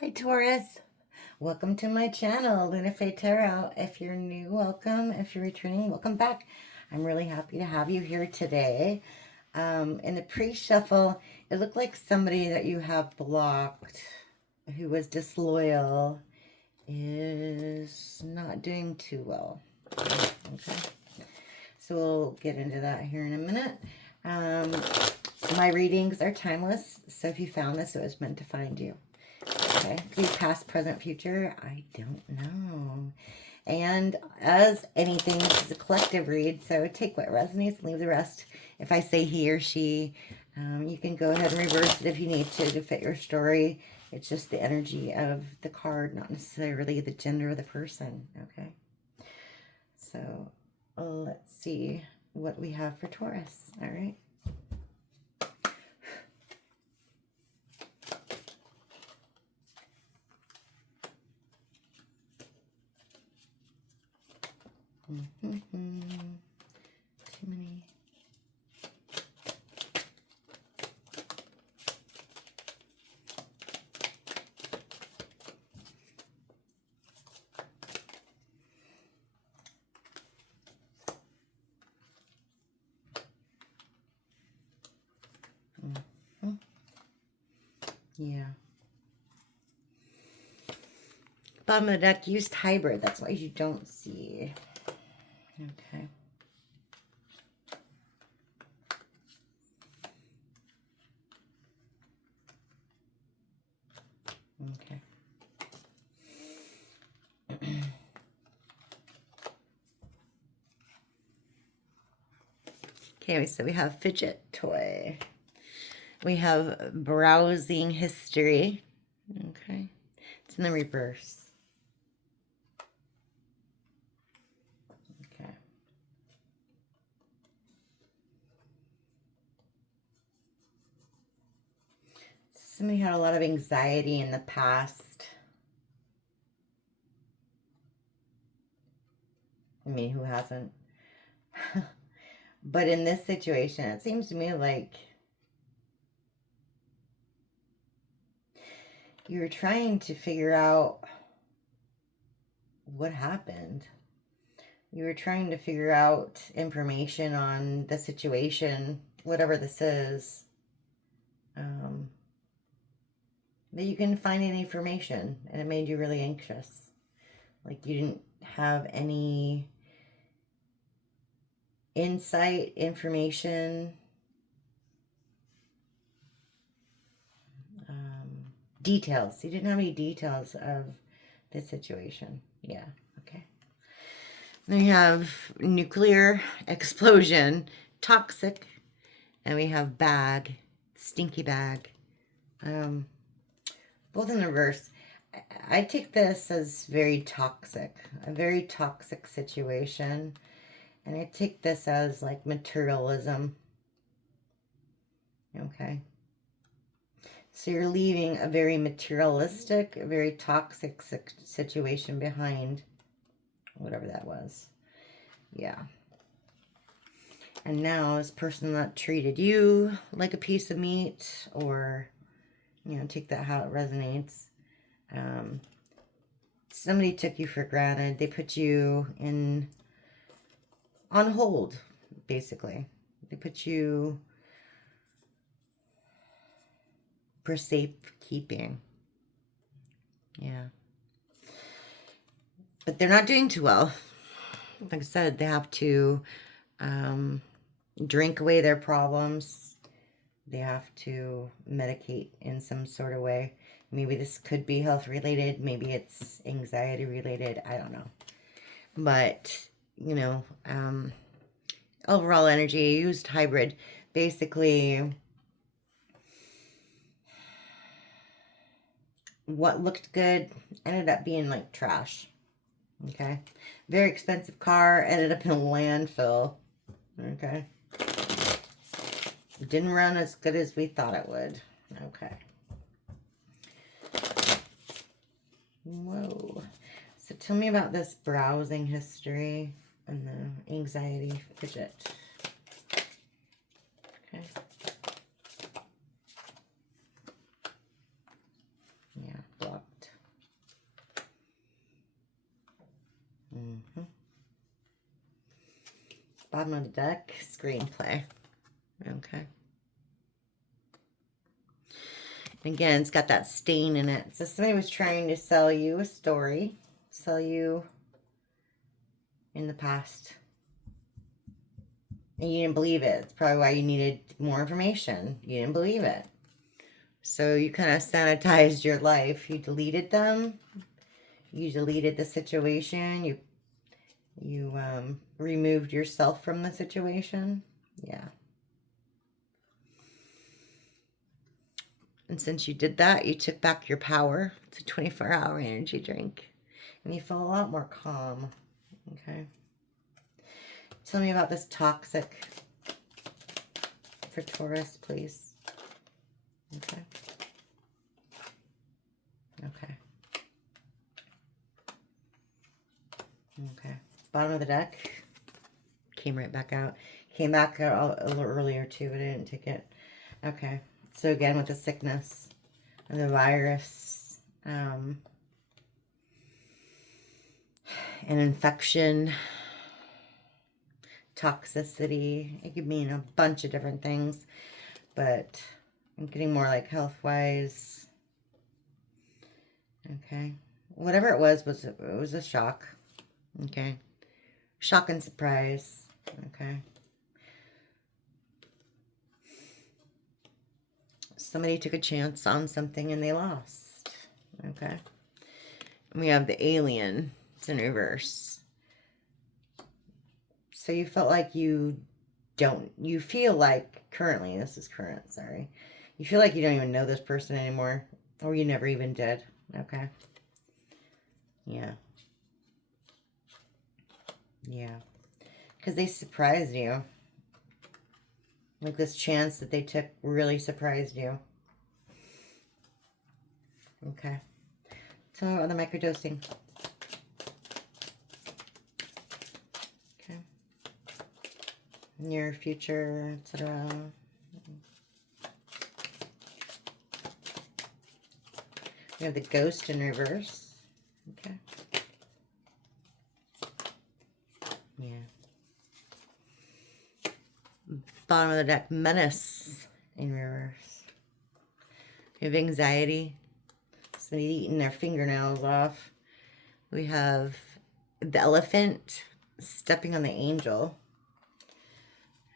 Hi Taurus, welcome to my channel, LunaFae Tarot. If you're new, welcome. If you're returning, welcome back. I'm really happy to have you here today. In the pre-shuffle, it looked like somebody that you have blocked who was disloyal is not doing too well. Okay, so we'll get into that here in a minute. My readings are timeless, so if you found this, it was meant to find you. Okay, could be past, present, future. I don't know. And as anything, this is a collective read, so take what resonates, leave the rest. If I say he or she, you can go ahead and reverse it if you need to fit your story. It's just the energy of the card, not necessarily the gender of the person. Okay, so let's see what we have for Taurus. All right. Too many. Yeah. Bottom of the deck, used hybrid. That's why you don't see. Okay. Okay. Okay, so we have fidget toy. We have browsing history. Okay. It's in the reverse. Okay. Somebody had a lot of anxiety in the past. I mean, who hasn't? But in this situation, it seems to me like you're trying to figure out what happened. You were trying to figure out information on the situation, whatever this is. But you couldn't find any information, and it made you really anxious. Like you didn't have any insight, information, details. You didn't have any details of the situation. Yeah, okay. Then we have nuclear explosion, toxic, and we have bag, stinky bag. Both in reverse. I take this as very toxic, a very toxic situation. And I take this as like materialism. Okay. So you're leaving a very materialistic, a very toxic situation behind. Whatever that was. Yeah. And now this person that treated you like a piece of meat, or, you know, take that how it resonates. Somebody took you for granted. They put you on hold, basically. They put you for safekeeping. Yeah. But they're not doing too well. Like I said, they have to drink away their problems. They have to medicate in some sort of way. Maybe this could be health related. Maybe it's anxiety related. I don't know. But, you know, overall energy, used hybrid. Basically, what looked good ended up being like trash. Okay. Very expensive car ended up in a landfill. Okay. Didn't run as good as we thought it would. Okay. Whoa. So tell me about this browsing history and the anxiety fidget. Okay. Yeah, block Bottom of the deck, screenplay. Okay. Again, it's got that stain in it. So somebody was trying to sell you a story, sell you in the past. And you didn't believe it. It's probably why you needed more information. You didn't believe it. So you kind of sanitized your life. You deleted them. You deleted the situation. You removed yourself from the situation. Yeah. And since you did that, you took back your power. It's a 24-hour energy drink. And you feel a lot more calm. Okay. Tell me about this toxic for Taurus, please. Okay. Okay. Okay. Bottom of the deck. Came right back out. Came back out a little earlier too, but I didn't take it. Okay. So again, with the sickness and the virus, an infection, toxicity. It could mean a bunch of different things, but I'm getting more like health-wise. Okay. Whatever it was a shock. Okay. Shock and surprise. Okay. Somebody took a chance on something and they lost. Okay. And we have the alien. It's in reverse. So you felt like you feel like currently, this is current, sorry. You feel like you don't even know this person anymore. Or you never even did. Okay. Yeah. Yeah. Because they surprised you. Like this chance that they took really surprised you. Okay. Tell me about the microdosing. Okay. Near future, etc. We have the ghost in reverse. Okay. Yeah. Bottom of the deck, menace in reverse. We have anxiety. Somebody eating their fingernails off. We have the elephant stepping on the angel.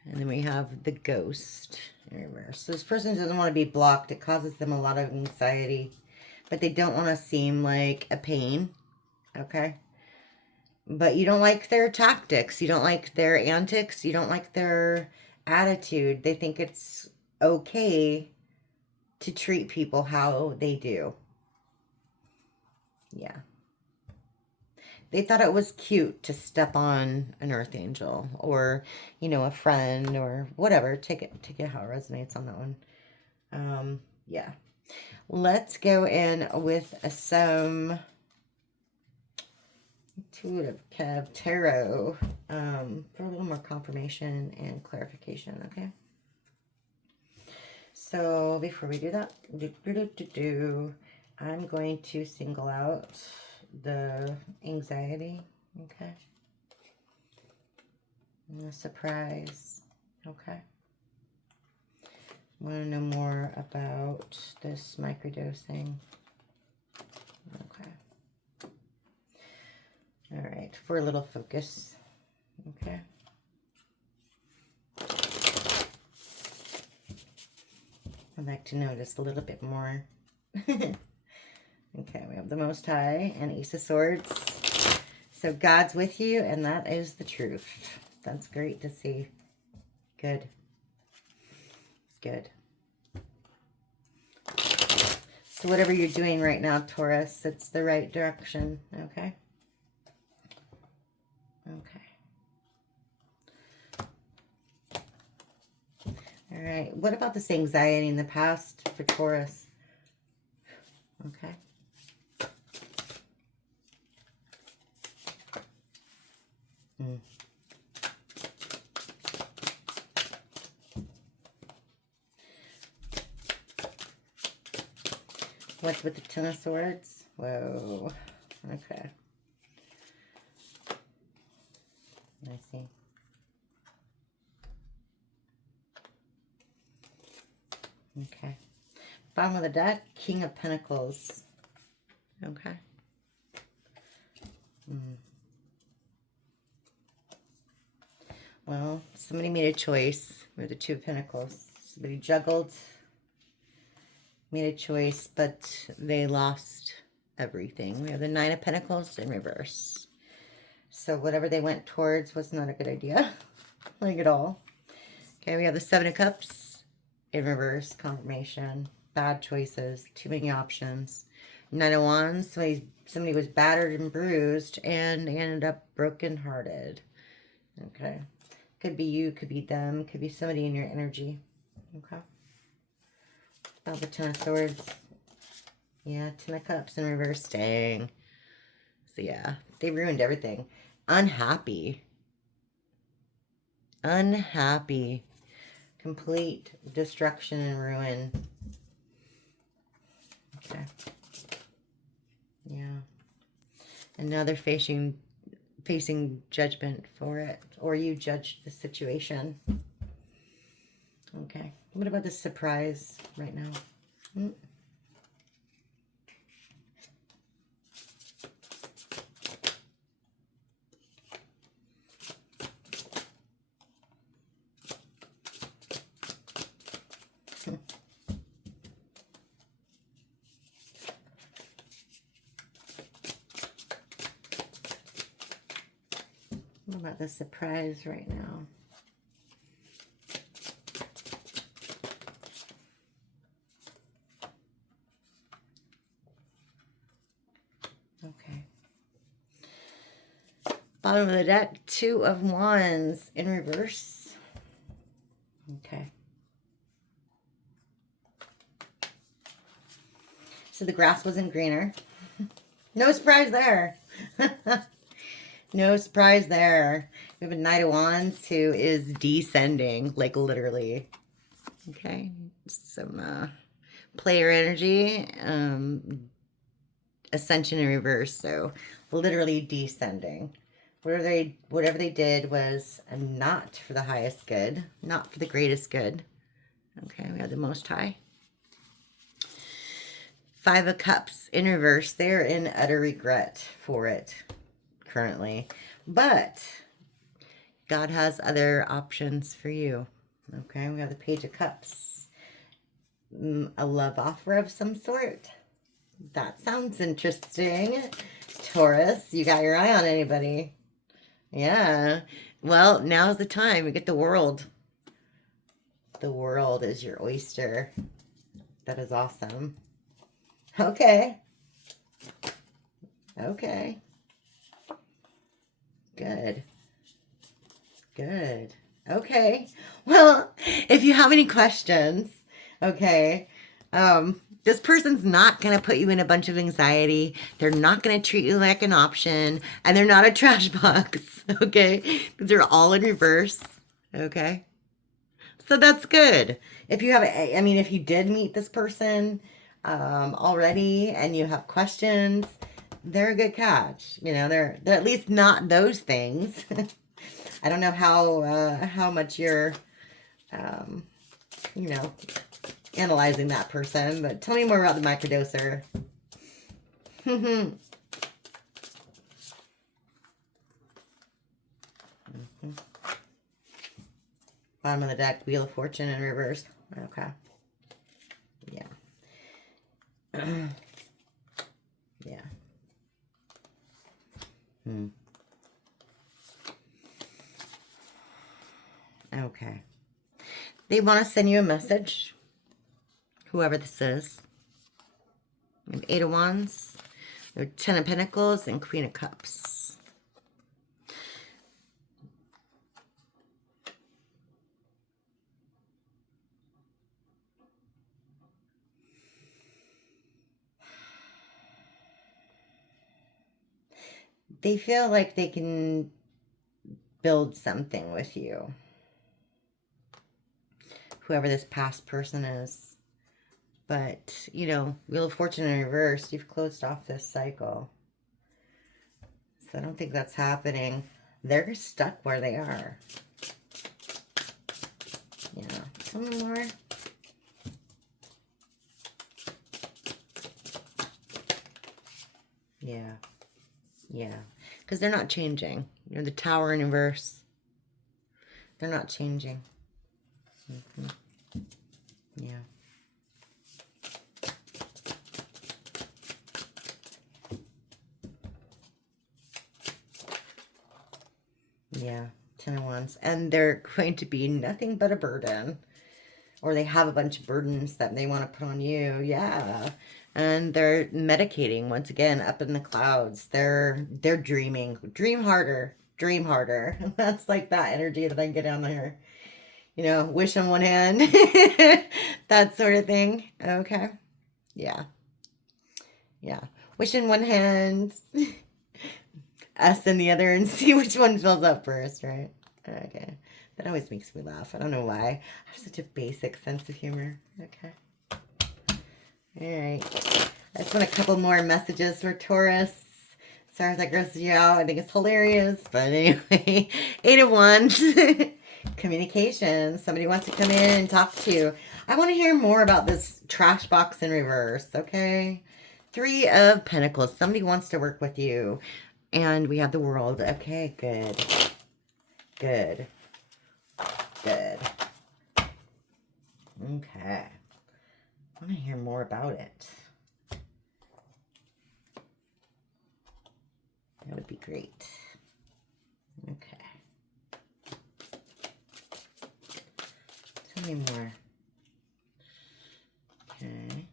And then we have the ghost in reverse. So this person doesn't want to be blocked. It causes them a lot of anxiety. But they don't want to seem like a pain. Okay? But you don't like their tactics. You don't like their antics. You don't like their attitude. They think it's okay to treat people how they do. Yeah. They thought it was cute to step on an earth angel or, you know, a friend or whatever. Take it how it resonates on that one. Yeah. Let's go in with some intuitive tarot for a little more confirmation and clarification, okay? So before we do that, I'm going to single out the anxiety, okay? And the surprise, okay? Want to know more about this microdosing? Okay. All right, for a little focus, okay? I'd like to know just a little bit more. Okay, we have the Most High and Ace of Swords. So God's with you, and that is the truth. That's great to see. Good. Good. So whatever you're doing right now, Taurus, it's the right direction, okay? Okay. All right. What about this anxiety in the past for Taurus? Okay. What's with the Ten of Swords? Whoa. Okay. I see. Okay. Bottom of the deck, King of Pentacles. Okay. Well, somebody made a choice with the Two of Pentacles. Somebody juggled, made a choice, but they lost everything. We have the Nine of Pentacles in reverse. So whatever they went towards was not a good idea, like at all. Okay, we have the Seven of Cups in reverse, confirmation, bad choices, too many options. Nine of Wands, somebody was battered and bruised and they ended up brokenhearted. Okay. Could be you, could be them, could be somebody in your energy. Okay. About the Ten of Swords. Yeah, Ten of Cups in reverse, dang. So yeah, they ruined everything. Unhappy. Unhappy. Complete destruction and ruin. Okay. Yeah. And now they're facing judgment for it. Or you judged the situation. Okay. What about the surprise right now? What about the surprise right now? Okay. Bottom of the deck, Two of Wands in reverse. Okay. So the grass wasn't greener. No surprise there. No surprise there. We have a Knight of Wands who is descending, like literally. Okay. Some player energy. Ascension in reverse. So literally descending. Whatever they did was not for the highest good. Not for the greatest good. Okay. We have the Most High. Five of Cups in reverse. They're in utter regret for it currently. But God has other options for you. Okay, we have the Page of Cups. A love offer of some sort. That sounds interesting. Taurus, you got your eye on anybody? Yeah. Well, now's the time. You get the world. The world is your oyster. That is awesome. Okay. Okay. Good. Good. Okay. Well, if you have any questions, okay, this person's not going to put you in a bunch of anxiety. They're not going to treat you like an option, and they're not a trash box, okay? They're all in reverse, okay? So that's good. If you have, if you did meet this person already and you have questions, they're a good catch. You know, they're at least not those things. I don't know how much you're, analyzing that person, but tell me more about the microdoser. Bottom of the deck, Wheel of Fortune in reverse. Okay. Yeah. Yeah. Okay. They want to send you a message, whoever this is. Eight of Wands, Ten of Pentacles, and Queen of Cups. They feel like they can build something with you. Whoever this past person is. But, Wheel of Fortune in reverse, you've closed off this cycle. So I don't think that's happening. They're stuck where they are. Yeah. Tell me more. Yeah. Yeah. Because they're not changing. You know, the Tower in reverse. They're not changing. Mm-hmm. Yeah. Yeah. 10 of Wands. And they're going to be nothing but a burden. Or they have a bunch of burdens that they want to put on you. Yeah. And they're medicating once again up in the clouds. They're dreaming. Dream harder. Dream harder. That's like that energy that I get down there. You know, wish on one hand. That sort of thing. Okay. Yeah. Yeah. Wish in one hand. Us in the other, and see which one fills up first, right? Okay. That always makes me laugh. I don't know why. I have such a basic sense of humor. Okay. All right. I just want a couple more messages for Taurus. Sorry if that grosses you out. I think it's hilarious. But anyway, 8 of Wands. Communication. Somebody wants to come in and talk to you. I want to hear more about this trash box in reverse, okay? 3 of Pentacles. Somebody wants to work with you. And we have the World. Okay, good. Good. Good. Okay. I want to hear more about it. That would be great. Okay. Tell me more. Okay.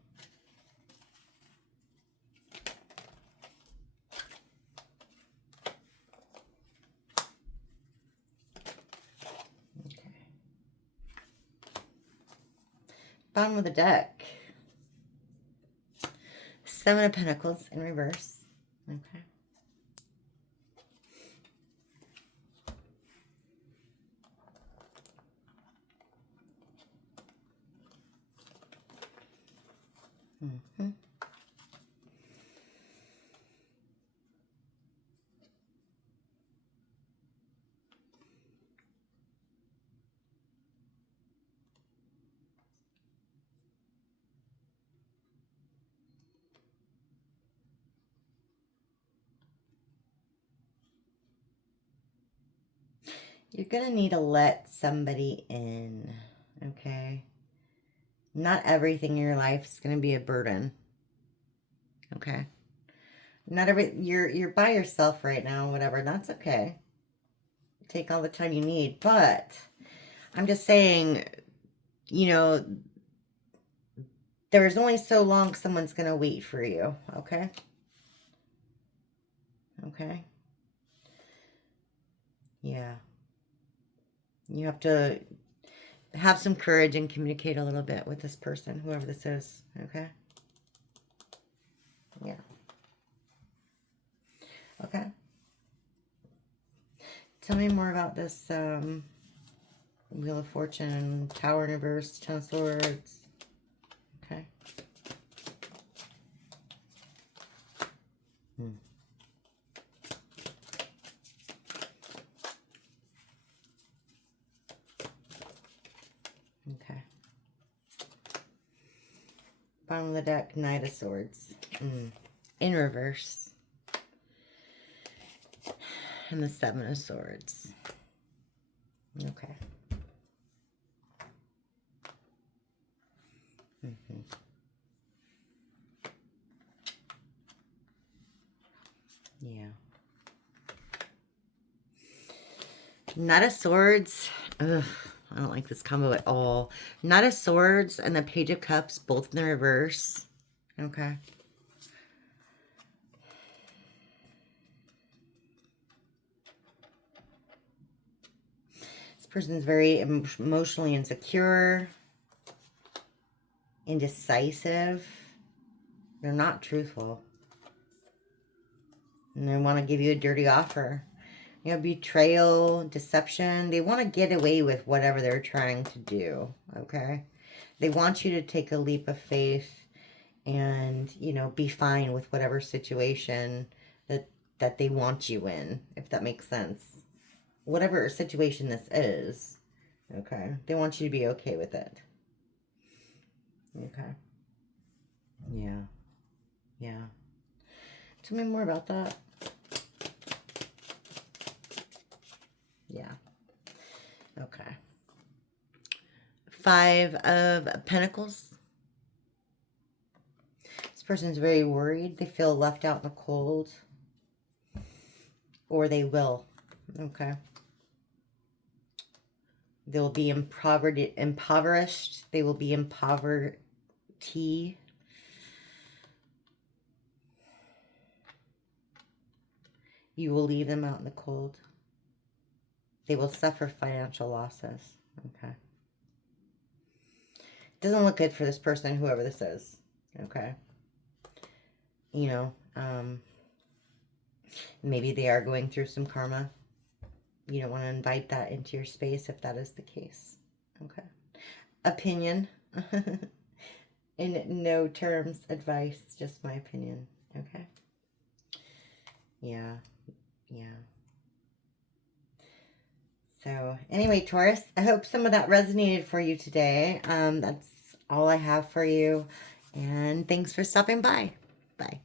Okay. Bottom of the deck. 7 of Pentacles in reverse. Okay. Mm-hmm. You're going to need to let somebody in, okay? Not everything in your life is going to be a burden, okay? Not every you're by yourself right now, whatever. That's okay. Take all the time you need, but I'm just saying, you know, there's only so long someone's going to wait for you, okay? Okay? Yeah. You have to have some courage and communicate a little bit with this person, whoever this is, okay? Yeah. Okay. Tell me more about this Wheel of Fortune, Tower in reverse, 10 of Swords. Okay. Okay. Bottom of the deck, Knight of Swords. In reverse. And the 7 of Swords. Okay. Yeah. Knight of Swords. Ugh, I don't like this combo at all. Knight of Swords and the Page of Cups, both in the reverse. Okay. This person's very emotionally insecure, indecisive. They're not truthful. And they want to give you a dirty offer. You know, betrayal, deception. They want to get away with whatever they're trying to do, okay? They want you to take a leap of faith and, you know, be fine with whatever situation that they want you in, if that makes sense. Whatever situation this is, okay? They want you to be okay with it. Okay. Yeah. Yeah. Tell me more about that. Yeah. Okay. 5 of Pentacles. This person's very worried. They feel left out in the cold. Or they will. Okay. They'll be impoverished. They will be in poverty. You will leave them out in the cold. They will suffer financial losses. Okay. Doesn't look good for this person, whoever this is. Okay. You know, maybe they are going through some karma. You don't want to invite that into your space if that is the case. Okay. Opinion. In no terms, advice, just my opinion. Okay. Yeah. Yeah. So anyway, Taurus, I hope some of that resonated for you today. That's all I have for you. And thanks for stopping by. Bye.